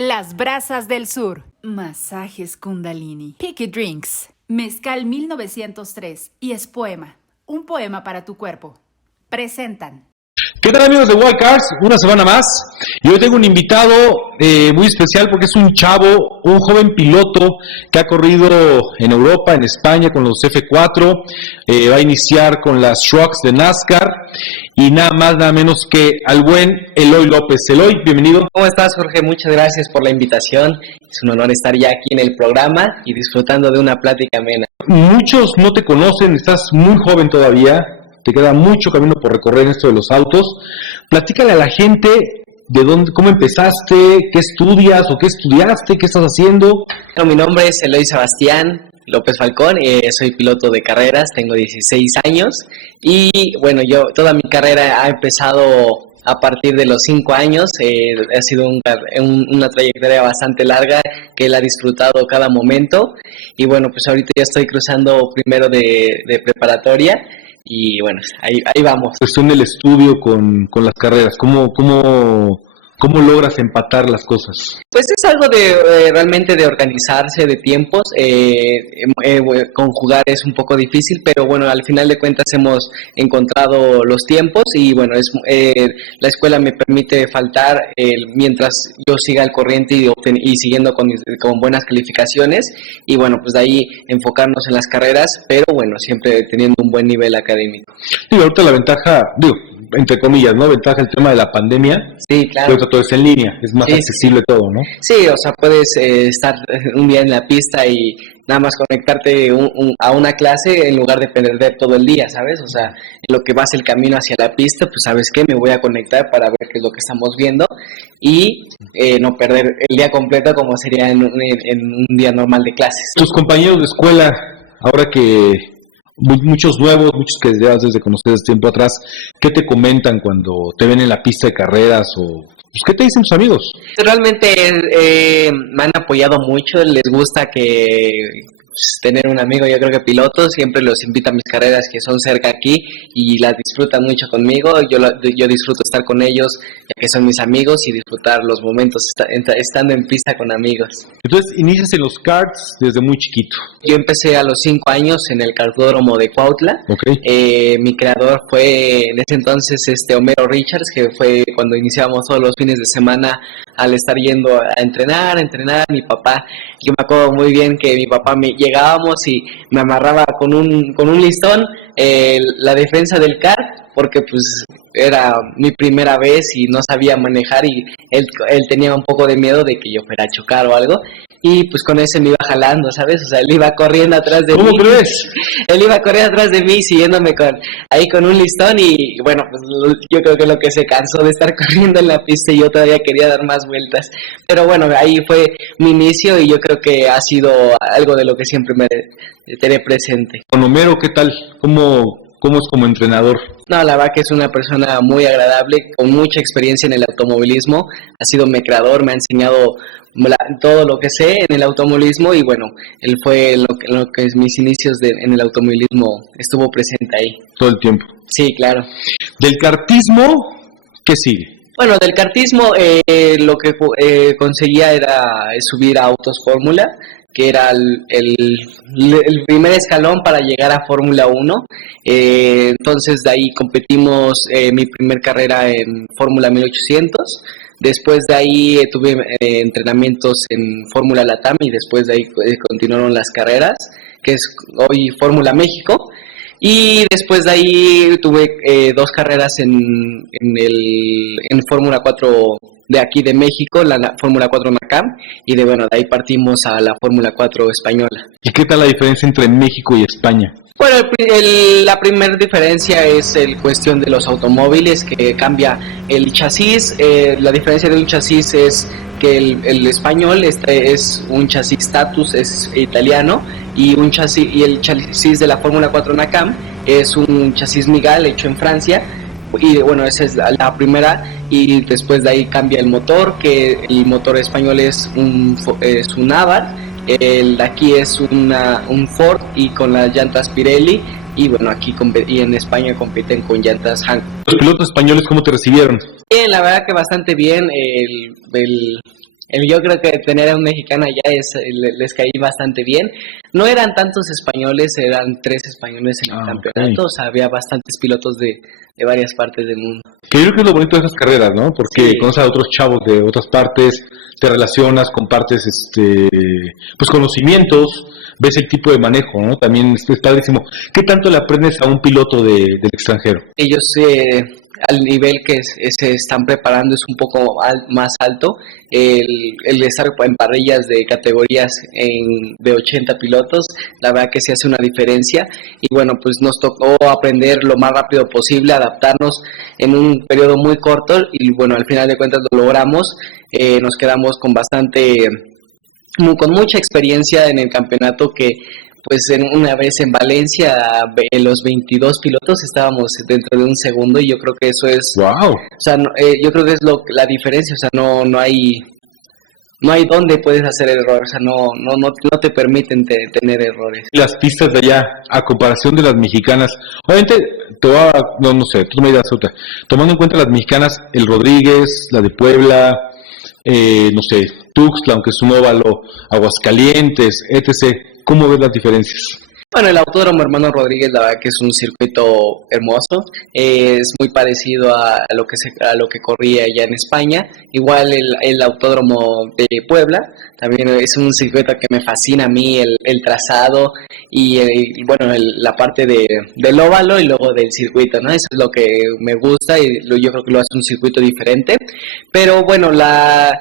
Las Brasas del Sur. Masajes Kundalini. Picky Drinks. Mezcal 1903 y es poema. Un poema para tu cuerpo. Presentan. ¿Qué tal, amigos de Wildcards? Una semana más y hoy tengo un invitado muy especial porque es un chavo, un joven piloto que ha corrido en Europa, en España con los F4, va a iniciar con las Trucks de NASCAR y nada más, nada menos que al buen Eloy López. Eloy, bienvenido. ¿Cómo estás, Jorge? Muchas gracias por la invitación. Es un honor estar ya aquí en el programa y disfrutando de una plática amena. Muchos no te conocen, estás muy joven todavía. Te queda mucho camino por recorrer en esto de los autos. Platícale a la gente de dónde, cómo empezaste, qué estudias o qué estudiaste, qué estás haciendo. Bueno, mi nombre es Eloy Sebastián López Falcón, soy piloto de carreras, tengo 16 años y bueno, yo toda mi carrera ha empezado a partir de los 5 años. Ha sido una trayectoria bastante larga que la he disfrutado cada momento y bueno, pues ahorita ya estoy cruzando primero de preparatoria. Y bueno, ahí vamos. Cuestión del estudio con las carreras, ¿cómo logras empatar las cosas? Pues es algo realmente de organizarse, de tiempos. Conjugar es un poco difícil, pero bueno, al final de cuentas hemos encontrado los tiempos y bueno, la escuela me permite faltar mientras yo siga al corriente y siguiendo con buenas calificaciones y bueno, pues de ahí enfocarnos en las carreras, pero bueno, siempre teniendo un buen nivel académico. Digo, ahorita la ventaja, entre comillas, ¿no? Ventaja el tema de la pandemia. Sí, claro. Ahorita todo es en línea, es más accesible todo, ¿no? Sí, o sea, puedes estar un día en la pista y nada más conectarte a una clase en lugar de perder todo el día, ¿sabes? O sea, en lo que vas el camino hacia la pista, pues ¿sabes qué? Me voy a conectar para ver qué es lo que estamos viendo y no perder el día completo como sería en un día normal de clases. Tus compañeros de escuela, ahora que muchos nuevos, muchos que llevas desde conocer desde tiempo atrás, ¿qué te comentan cuando te ven en la pista de carreras o pues, qué te dicen tus amigos? Realmente me han apoyado mucho, les gusta tener un amigo, yo creo que piloto, siempre los invito a mis carreras que son cerca aquí y las disfrutan mucho conmigo, yo disfruto estar con ellos ya que son mis amigos y disfrutar los momentos estando en pista con amigos. Entonces inicias en los karts desde muy chiquito. Yo empecé a los 5 años en el kartódromo de Cuautla. Okay. Mi creador fue en ese entonces Homero Richards, que fue cuando iniciábamos todos los fines de semana al estar yendo a entrenar. Mi papá, yo me acuerdo muy bien que mi papá llegábamos y me amarraba con un listón la defensa del kart, porque pues era mi primera vez y no sabía manejar y él tenía un poco de miedo de que yo fuera a chocar o algo. Y pues con ese me iba jalando, ¿sabes? O sea, él iba corriendo atrás de mí. ¿Cómo crees? Él iba corriendo atrás de mí, siguiéndome con un listón y bueno, pues yo creo que lo que se cansó de estar corriendo en la pista y yo todavía quería dar más vueltas. Pero bueno, ahí fue mi inicio y yo creo que ha sido algo de lo que siempre me tendré presente. Con Homero, ¿qué tal? ¿Cómo es como entrenador? No, la verdad que es una persona muy agradable, con mucha experiencia en el automovilismo, ha sido mi creador, me ha enseñado todo lo que sé en el automovilismo y bueno, él fue lo que es mis inicios en el automovilismo, estuvo presente ahí. Todo el tiempo. Sí, claro. Del kartismo, ¿qué sigue? Bueno, del kartismo lo que conseguía era subir a autos Fórmula, que era el primer escalón para llegar a Fórmula 1. Entonces de ahí competimos mi primer carrera en Fórmula 1800. Después de ahí tuve entrenamientos en Fórmula Latam y después de ahí continuaron las carreras, que es hoy Fórmula México. Y después de ahí tuve 2 carreras en Fórmula 4 de aquí de México, la Fórmula 4 NACAM, y de ahí partimos a la Fórmula 4 española. ¿Y qué tal la diferencia entre México y España? Bueno, la primera diferencia es el cuestión de los automóviles, que cambia el chasis. La diferencia de un chasis es que el español es un chasis Status, es italiano, y el chasis de la Fórmula 4 NACAM es un chasis Migal hecho en Francia. Y bueno, esa es la primera, y después de ahí cambia el motor, que el motor español es un Abarth, el de aquí es un Ford y con las llantas Pirelli, y bueno, aquí y en España compiten con llantas Hankook. ¿Los pilotos españoles cómo te recibieron? Bien, la verdad que bastante bien. Yo creo que tener a un mexicano allá les caí bastante bien. No eran tantos españoles, eran 3 españoles en el campeonato, o sea, había bastantes pilotos de varias partes del mundo. Que yo creo que es lo bonito de esas carreras, ¿no? Porque conoces a otros chavos de otras partes, te relacionas, compartes pues conocimientos, ves el tipo de manejo, ¿no? También es padrísimo. ¿Qué tanto le aprendes a un piloto del extranjero? Ellos al nivel que se están preparando es un poco más alto. El estar en parrillas de categorías de 80 pilotos, la verdad que sí hace una diferencia. Y bueno, pues nos tocó aprender lo más rápido posible, adaptarnos en un periodo muy corto y bueno, al final de cuentas lo logramos. Nos quedamos con mucha experiencia en el campeonato que pues una vez en Valencia, los 22 pilotos estábamos dentro de un segundo y yo creo que eso es... ¡Wow! O sea, yo creo que es la diferencia, o sea, no hay donde puedes hacer error, o sea, no te permiten tener errores. Las pistas de allá, a comparación de las mexicanas, obviamente, no sé, tú me dirás otra. Tomando en cuenta las mexicanas, el Rodríguez, la de Puebla, no sé, Tuxtla, aunque es un óvalo, Aguascalientes, etc. ¿Cómo ves las diferencias? Bueno, el Autódromo Hermano Rodríguez, la verdad que es un circuito hermoso, es muy parecido a lo que corría allá en España. Igual el Autódromo de Puebla, también es un circuito que me fascina a mí, el trazado y bueno, la parte del óvalo y luego del circuito, ¿no? Eso es lo que me gusta y yo creo que lo hace un circuito diferente. Pero bueno, las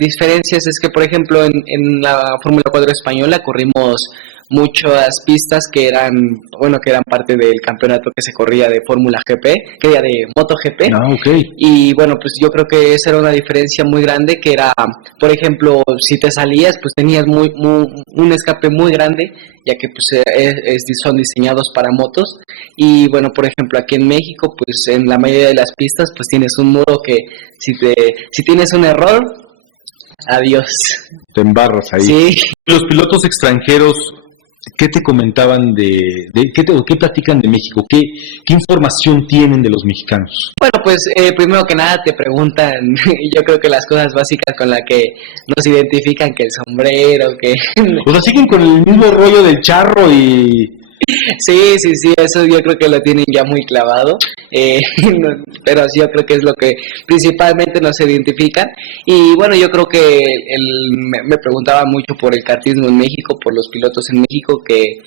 diferencias es que, por ejemplo, en la Fórmula 4 española corrimos muchas pistas que eran parte del campeonato que se corría de Fórmula GP, que era de MotoGP. Y bueno, pues yo creo que esa era una diferencia muy grande, que era, por ejemplo, si te salías, pues tenías un escape muy grande, ya que pues son diseñados para motos. Y bueno, por ejemplo, aquí en México, pues en la mayoría de las pistas, pues tienes un muro que si tienes un error, adiós. Te embarras ahí. Sí. Los pilotos extranjeros, ¿qué te comentaban qué platican de México? ¿Qué información tienen de los mexicanos? Bueno, pues primero que nada te preguntan, yo creo que las cosas básicas con las que nos identifican, que el sombrero, que... O sea, siguen con el mismo rollo del charro y... Sí, eso yo creo que lo tienen ya muy clavado, pero sí, yo creo que es lo que principalmente nos identifican. Y bueno, yo creo que me preguntaba mucho por el kartismo en México, por los pilotos en México, que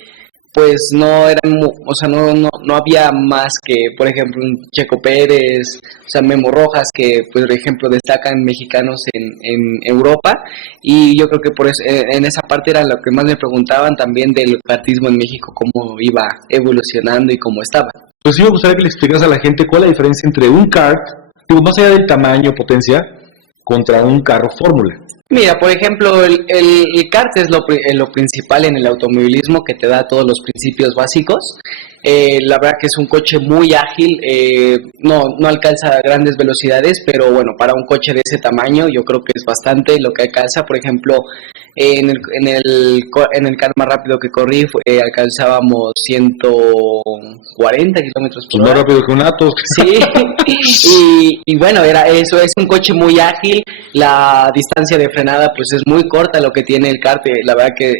pues no eran, o sea, no había más que, por ejemplo, un Checo Pérez, o sea, Memo Rojas, que, pues, por ejemplo, destacan mexicanos en Europa, y yo creo que por eso, en esa parte era lo que más me preguntaban también del kartismo en México, cómo iba evolucionando y cómo estaba. Pues sí me gustaría que le explicas a la gente cuál es la diferencia entre un kart, más allá del tamaño, potencia, contra un carro fórmula. Mira, por ejemplo, el kart es lo principal en el automovilismo, que te da todos los principios básicos. La verdad que es un coche muy ágil, no alcanza grandes velocidades, pero bueno, para un coche de ese tamaño yo creo que es bastante lo que alcanza. Por ejemplo, en el kart más rápido que corrí alcanzábamos 140 kilómetros por hora. Más rápido que un Atos. Sí, y bueno, eso es un coche muy ágil, la distancia de frenada pues es muy corta lo que tiene el kart. La verdad que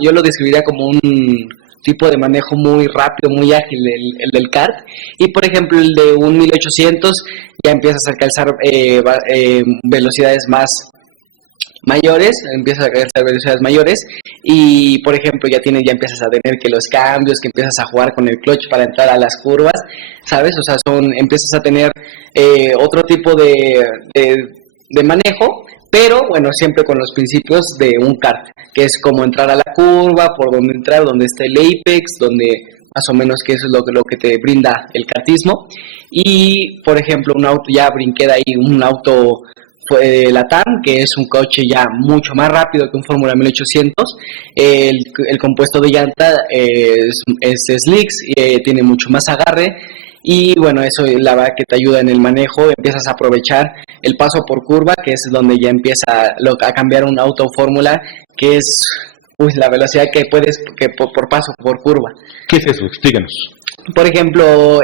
yo lo describiría como un tipo de manejo muy rápido, muy ágil, el del kart. Y por ejemplo el de un 1800 ya empiezas a alcanzar velocidades mayores, y por ejemplo ya empiezas a tener que los cambios, que empiezas a jugar con el clutch para entrar a las curvas, ¿sabes? O sea, empiezas a tener otro tipo de manejo, pero bueno, siempre con los principios de un kart, que es como entrar a la curva, por dónde entrar, dónde está el apex, donde más o menos que eso es lo que te brinda el kartismo. Y por ejemplo, un auto, ya brinqué de ahí, un auto LATAM, que es un coche ya mucho más rápido que un Fórmula 1800. El compuesto de llanta es slicks, tiene mucho más agarre. Y bueno, eso la verdad que te ayuda en el manejo, empiezas a aprovechar el paso por curva, que es donde ya empieza a cambiar un auto fórmula, que es la velocidad que puedes, por paso por curva. ¿Qué es eso? Explícanos. por ejemplo,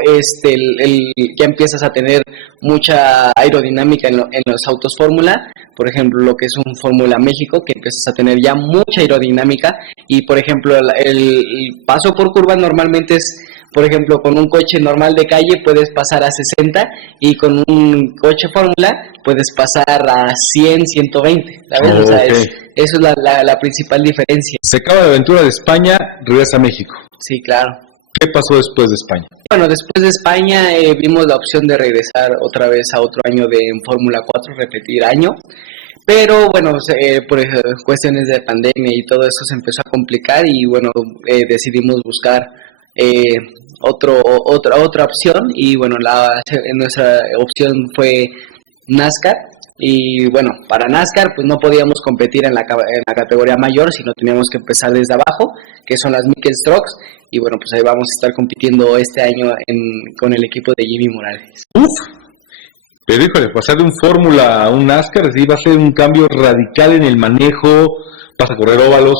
ya empiezas a tener mucha aerodinámica en los autos Fórmula, por ejemplo, lo que es un Fórmula México, que empiezas a tener ya mucha aerodinámica, y por ejemplo, el paso por curva normalmente es, por ejemplo, con un coche normal de calle puedes pasar a 60, y con un coche Fórmula puedes pasar a 100, 120, ¿sabes? Oh, o sea, okay. Eso es la principal diferencia. Se acaba la aventura de España, regresa a México. Sí, claro. ¿Qué pasó después de España? Bueno, después de España vimos la opción de regresar otra vez a otro año en Fórmula 4, repetir año, pero bueno, por cuestiones de pandemia y todo eso se empezó a complicar, y bueno, decidimos buscar otra opción, y bueno, nuestra opción fue NASCAR. Y bueno, para NASCAR pues no podíamos competir en la categoría mayor, sino teníamos que empezar desde abajo, que son las Mikel Trucks, y bueno, pues ahí vamos a estar compitiendo este año con el equipo de Jimmy Morales. Pero híjole, pasar de un Fórmula a un NASCAR, sí va a ser un cambio radical en el manejo, vas a correr óvalos,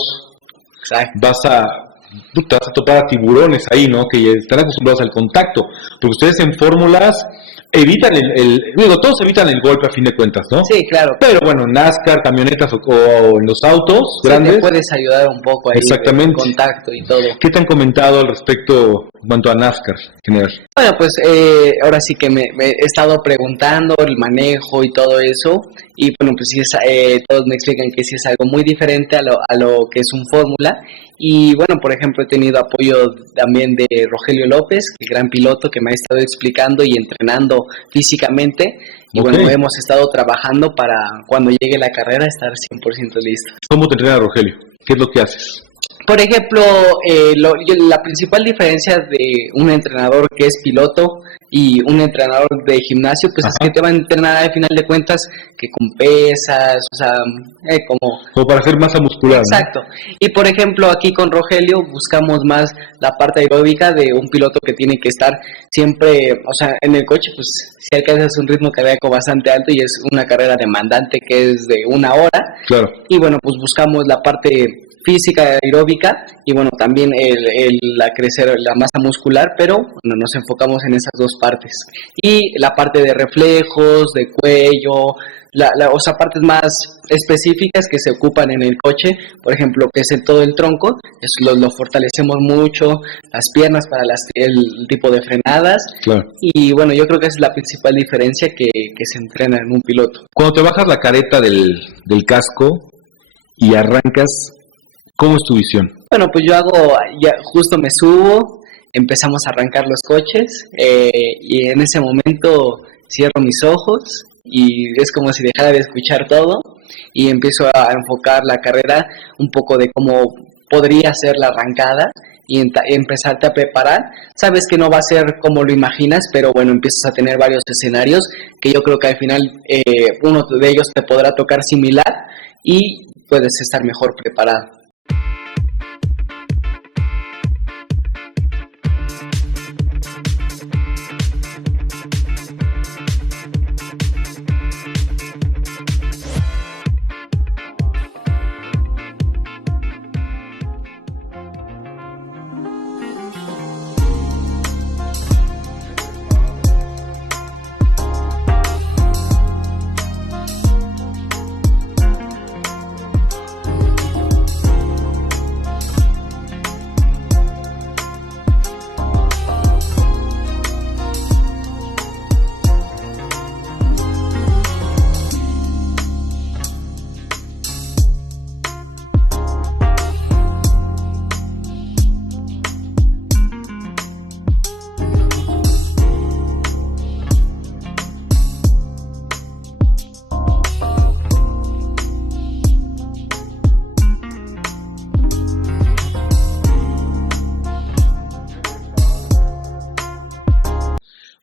Exacto. vas a topar a tiburones ahí, ¿no? Que ya están acostumbrados al contacto, porque ustedes en fórmulas evitan todos evitan el golpe a fin de cuentas, ¿no? Sí, claro. Pero bueno, NASCAR, camionetas o en los autos grandes. Te puedes ayudar un poco ahí. Exactamente. El contacto y todo. ¿Qué te han comentado al respecto en cuanto a NASCAR general? Bueno, pues ahora sí que me he estado preguntando el manejo y todo eso, y bueno, pues sí todos me explican que sí es algo muy diferente a lo que es un fórmula. Y bueno, por ejemplo, he tenido apoyo también de Rogelio López, el gran piloto que me ha estado explicando y entrenando físicamente. Y Okay. bueno, hemos estado trabajando para cuando llegue la carrera estar 100% listos. ¿Cómo te entrena Rogelio? ¿Qué es lo que haces? Por ejemplo, la principal diferencia de un entrenador que es piloto y un entrenador de gimnasio, pues es que te va a entrenar al final de cuentas que con pesas, o sea, como para hacer masa muscular. Exacto. ¿No? Y por ejemplo, aquí con Rogelio buscamos más la parte aeróbica de un piloto que tiene que estar siempre, o sea, en el coche, pues si alcanzas un ritmo cardíaco bastante alto y es una carrera demandante que es de 1 hora. Claro. Y bueno, pues buscamos la parte física aeróbica y bueno, también crecer la masa muscular, pero bueno, nos enfocamos en esas dos partes. Y la parte de reflejos, de cuello, o sea, partes más específicas que se ocupan en el coche, por ejemplo, que es todo el tronco, eso lo fortalecemos mucho, las piernas para el tipo de frenadas. Claro. Y bueno, yo creo que esa es la principal diferencia que se entrena en un piloto. Cuando te bajas la careta del casco y arrancas, ¿cómo es tu visión? Bueno, pues yo justo me subo, empezamos a arrancar los coches y en ese momento cierro mis ojos y es como si dejara de escuchar todo y empiezo a enfocar la carrera un poco de cómo podría ser la arrancada y empezarte a preparar. Sabes que no va a ser como lo imaginas, pero bueno, empiezas a tener varios escenarios que yo creo que al final uno de ellos te podrá tocar similar y puedes estar mejor preparado.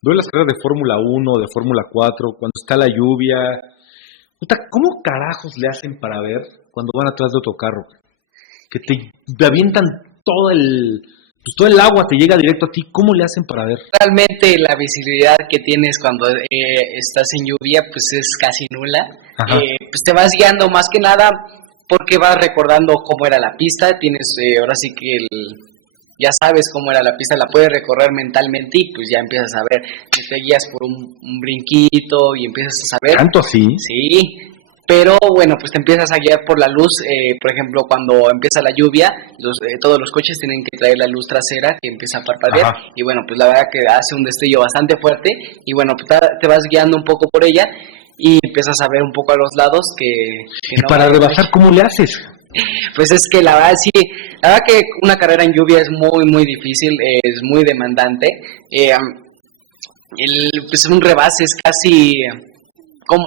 Veo las carreras de Fórmula 1, de Fórmula 4, cuando está la lluvia. Puta, ¿cómo carajos le hacen para ver cuando van atrás de otro carro? Que te avientan todo el agua, te llega directo a ti. ¿Cómo le hacen para ver? Realmente la visibilidad que tienes cuando estás en lluvia pues es casi nula. Pues te vas guiando más que nada porque vas recordando cómo era la pista. Tienes ahora sí que ya sabes cómo era la pista, la puedes recorrer mentalmente y pues ya empiezas a ver, te guías por un brinquito y empiezas a saber. ¿Tanto así? Sí, pero bueno, pues te empiezas a guiar por la luz, por ejemplo, cuando empieza la lluvia, todos los coches tienen que traer la luz trasera que empieza a parpadear. Ajá. Y bueno, pues la verdad que hace un destello bastante fuerte y bueno, pues te vas guiando un poco por ella y empiezas a ver un poco a los lados que ¿Y no para va- rebasar cómo le haces? Pues es que la verdad sí, la verdad que una carrera en lluvia es muy difícil, es muy demandante. Pues un rebase es casi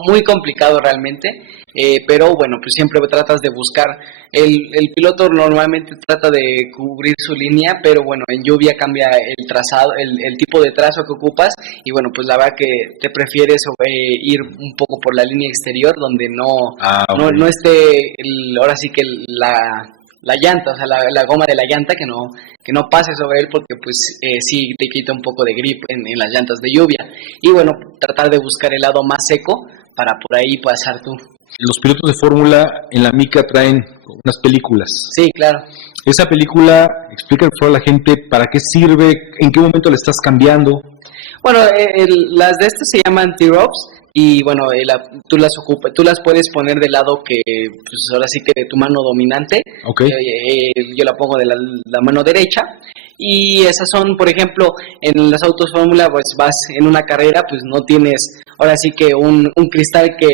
muy complicado realmente, pero bueno, pues siempre tratas de buscar, el piloto normalmente trata de cubrir su línea, pero bueno, en lluvia cambia el trazado, el tipo de trazo que ocupas, y bueno, pues la verdad que te prefieres ir un poco por la línea exterior, donde no esté, ahora sí que la llanta, o sea, la goma de la llanta que no pase sobre él porque pues sí te quita un poco de grip en las llantas de lluvia. Y bueno, tratar de buscar el lado más seco para por ahí pasar tú. Los pilotos de fórmula en la mica traen unas películas. Sí, claro. Esa película, explica por favor a la gente para qué sirve, en qué momento la estás cambiando. Bueno, las de estas se llaman T-Robs y bueno, tú las puedes poner del lado que, pues ahora sí que de tu mano dominante. Ok. Yo la pongo de la mano derecha y esas son, por ejemplo, en los autos Fórmula, pues vas en una carrera, pues no tienes ahora sí que un cristal que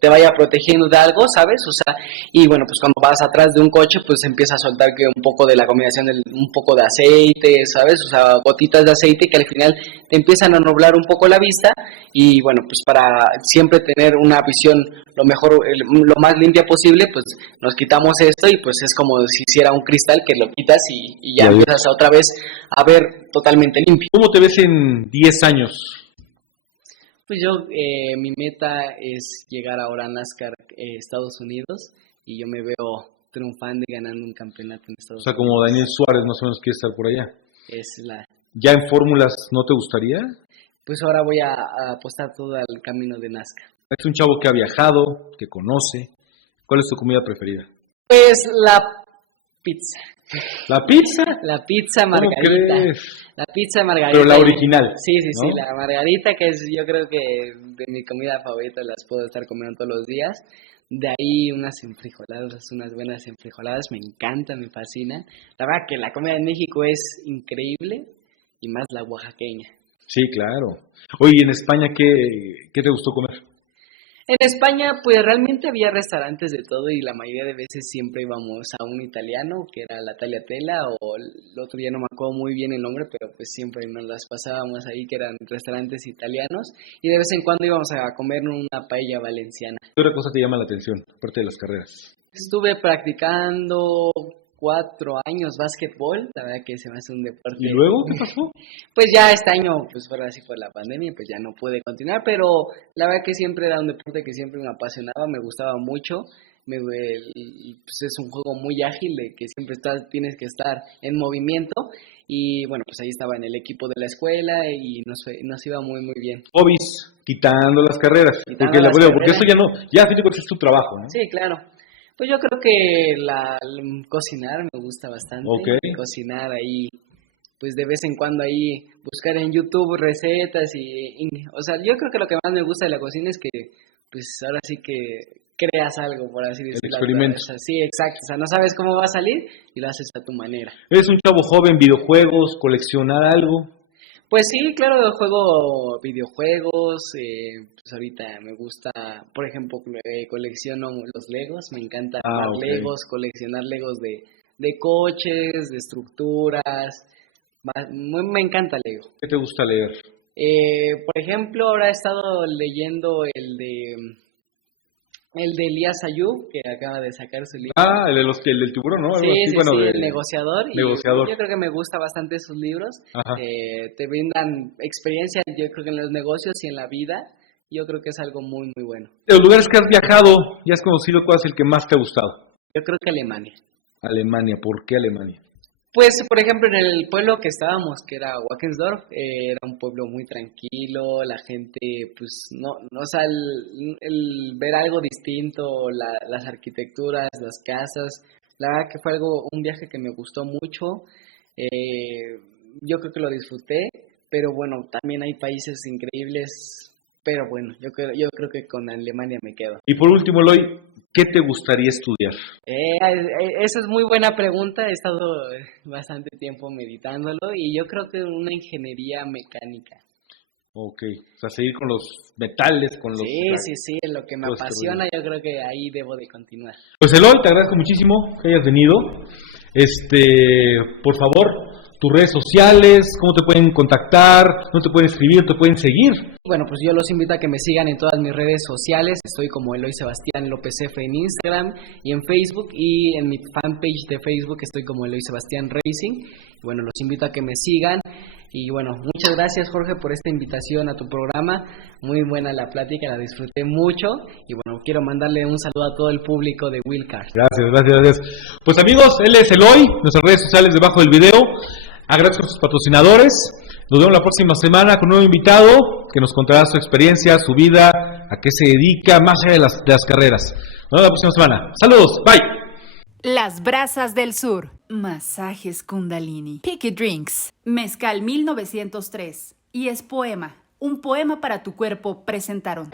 te vaya protegiendo de algo, ¿sabes? O sea, y bueno, pues cuando vas atrás de un coche, pues empieza a soltar que un poco de la combinación un poco de aceite, ¿sabes? O sea, gotitas de aceite que al final te empiezan a nublar un poco la vista y bueno, pues para siempre tener una visión lo mejor, lo más limpia posible, pues nos quitamos esto y pues es como si hiciera un cristal que lo quitas y ya empiezas otra vez a ver totalmente limpio. ¿Cómo te ves en 10 años? Pues yo, mi meta es llegar ahora a NASCAR Estados Unidos y yo me veo triunfando y ganando un campeonato en Estados Unidos. O sea, como Daniel Suárez más o menos quiere estar por allá. Es ¿Ya en fórmulas no te gustaría? Pues ahora voy a apostar todo al camino de NASCAR. Es un chavo que ha viajado, que conoce. ¿Cuál es tu comida preferida? Pues la pizza. ¿La pizza? La pizza ¿Cómo margarita. crees? La pizza margarita. Pero la original. Sí, sí, ¿no? la margarita, que es, yo creo que de mi comida favorita, las puedo estar comiendo todos los días. De ahí unas enfrijoladas, unas buenas enfrijoladas, me encanta, me fascina. La verdad que la comida en México es increíble y más la oaxaqueña. Sí, claro. Oye, ¿en España qué te gustó comer? En España, pues realmente había restaurantes de todo y la mayoría de veces siempre íbamos a un italiano, que era la Tagliatella, o el otro día no me acuerdo muy bien el nombre, pero pues siempre nos las pasábamos ahí, que eran restaurantes italianos, y de vez en cuando íbamos a comer una paella valenciana. ¿Qué otra cosa te llama la atención, aparte de las carreras? Estuve practicando 4 años básquetbol, la verdad que se me hace un deporte. ¿Y luego qué pasó? Pues ya este año, pues por así por la pandemia, pues ya no pude continuar, pero la verdad que siempre era un deporte que siempre me apasionaba, me gustaba mucho. Pues es un juego muy ágil, de que siempre tienes que estar en movimiento y bueno, pues ahí estaba en el equipo de la escuela y nos iba muy bien. Hobbies, quitando las carreras. Porque eso ya a fin de cuentas es tu trabajo, ¿no? Sí, claro. Pues yo creo que cocinar me gusta bastante. Okay. Cocinar ahí, pues de vez en cuando ahí buscar en YouTube recetas o sea, yo creo que lo que más me gusta de la cocina es que, pues ahora sí que creas algo, por así decirlo. El experimento. O sea, sí, exacto. O sea, no sabes cómo va a salir y lo haces a tu manera. ¿Eres un chavo joven, videojuegos, coleccionar algo? Pues sí, claro, juego videojuegos, pues ahorita me gusta, por ejemplo, colecciono los Legos, me encanta armar Legos, coleccionar Legos de coches, de estructuras, me encanta Lego. ¿Qué te gusta leer? Por ejemplo, ahora he estado leyendo el de Elías Ayub, que acaba de sacar su libro. Ah, el del tiburón, ¿no? Sí, algo así, sí, bueno, el negociador. Negociador. Y yo creo que me gusta bastante sus libros. Te brindan experiencia, yo creo que en los negocios y en la vida, yo creo que es algo muy bueno. De los lugares que has viajado y has conocido, ¿cuál es el que más te ha gustado? Yo creo que Alemania. Alemania, ¿por qué Alemania? Pues, por ejemplo, en el pueblo que estábamos, que era Wackersdorf, era un pueblo muy tranquilo, la gente, pues, o sea, el ver algo distinto, las arquitecturas, las casas, la verdad que fue un viaje que me gustó mucho. Yo creo que lo disfruté, pero bueno, también hay países increíbles, pero bueno, yo creo que con Alemania me quedo. Y por último, Eloy, ¿qué te gustaría estudiar? Esa es muy buena pregunta, he estado bastante tiempo meditándolo y yo creo que una ingeniería mecánica. Ok, o sea, seguir con los metales, con los... Sí, lo que me todo apasiona, yo creo que ahí debo de continuar. Pues Eloy, te agradezco muchísimo que hayas venido. Por favor, tus redes sociales, cómo te pueden contactar, dónde te pueden escribir, te pueden seguir. Bueno, pues yo los invito a que me sigan en todas mis redes sociales. Estoy como Eloy Sebastián López F en Instagram y en Facebook, y en mi fanpage de Facebook estoy como Eloy Sebastián Racing. Y bueno, los invito a que me sigan. Y bueno, muchas gracias, Jorge, por esta invitación a tu programa. Muy buena la plática, la disfruté mucho. Y bueno, quiero mandarle un saludo a todo el público de Wheelcars. Gracias. Pues amigos, él es Eloy, nuestras redes sociales debajo del video. Agradezco a sus patrocinadores. Nos vemos la próxima semana con un nuevo invitado que nos contará su experiencia, su vida, a qué se dedica, más allá de las carreras. Nos vemos la próxima semana. Saludos, bye. Las Brasas del Sur. Masajes Kundalini. Picky Drinks. Mezcal 1903. Y Es Poema. Un poema para tu cuerpo presentaron.